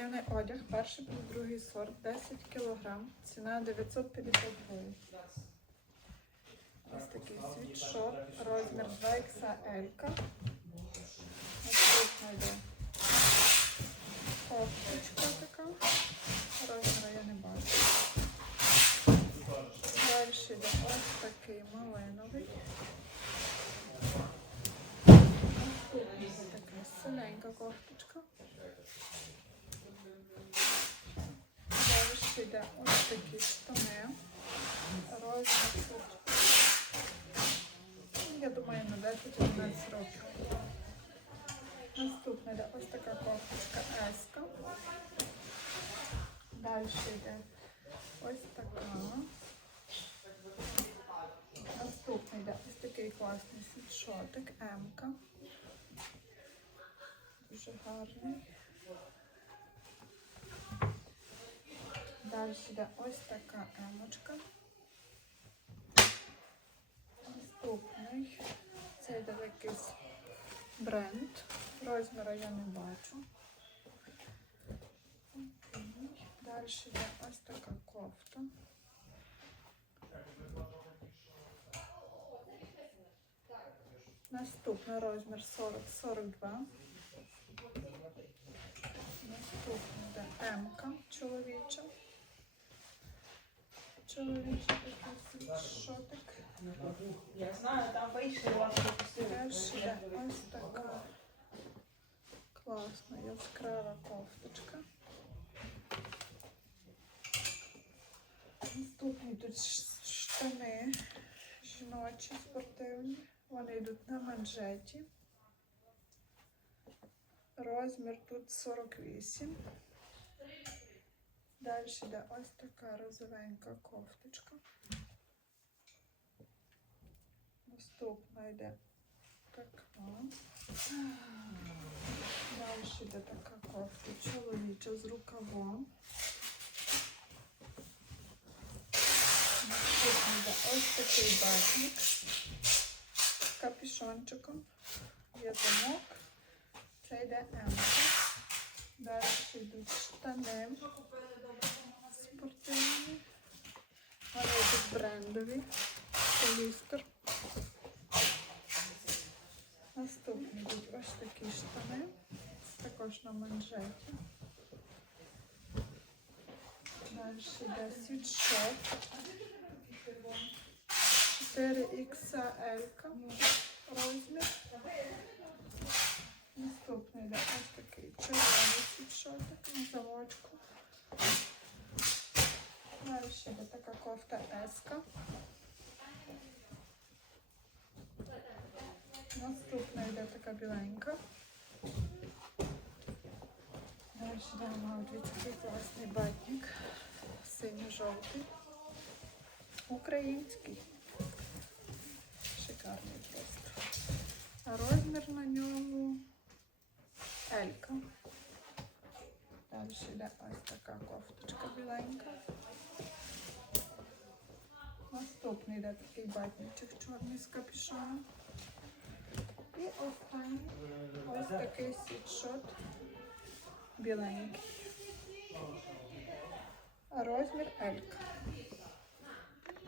Спортивний одяг, перший плюс другий сорт, 10 кг, ціна 950 гривень. Ось такий світшот, розмір 2XL. Наступна йде кофточка така, розміру я не бачу. Далі йде ось такий малиновий. Наступна така синенька кофточка. Далі йде ось такі штани. Розмір тут. ну, Я думаю, на 10-11 років. Наступна йде ось така кофточка Еска. Далі йде ось така. Наступний йде ось такий класний світшотик М-ка. Дуже гарний. Далі йде ось така емочка. Наступний. Це йде якийсь бренд. Розміру я не бачу. Далі йде ось така кофта. Наступний розмір 40-42. Наступний йде М-ка чоловіча. Чоловічий такий світшотик. Я знаю, там вийшли ваші Далі йде ось така класна яскрава кофточка. Наступні тут штани жіночі спортивні. Вони йдуть на манжеті. Розмір тут 48. Далі йде ось така розовенька кофточка. Наступна йде така. Далі йде така кофта чоловіча з рукавом. Наступний йде ось такий батник з капюшончиком. Є замок. Це йде Емка. Далі йдуть штани спортивні. Вони тут брендові. Полістер. Наступні йдуть ось такі штани. Також на манжеті. Далі йде світшот. 4XL розмір. Наступний йде ось такий червоний світшотик на замочку. Далі така кофта Еска. Наступна йде така біленька. Далі йдемо дивіться, такий класний батник. Синьо-жовтий. Український. Шикарний просто. А розмір на ньому Елька. Далі ось така кофточка біленька. Наступний йде такий батничок чорний з капюшоном. І останній ось такий сітшот біленький. Розмір Елька.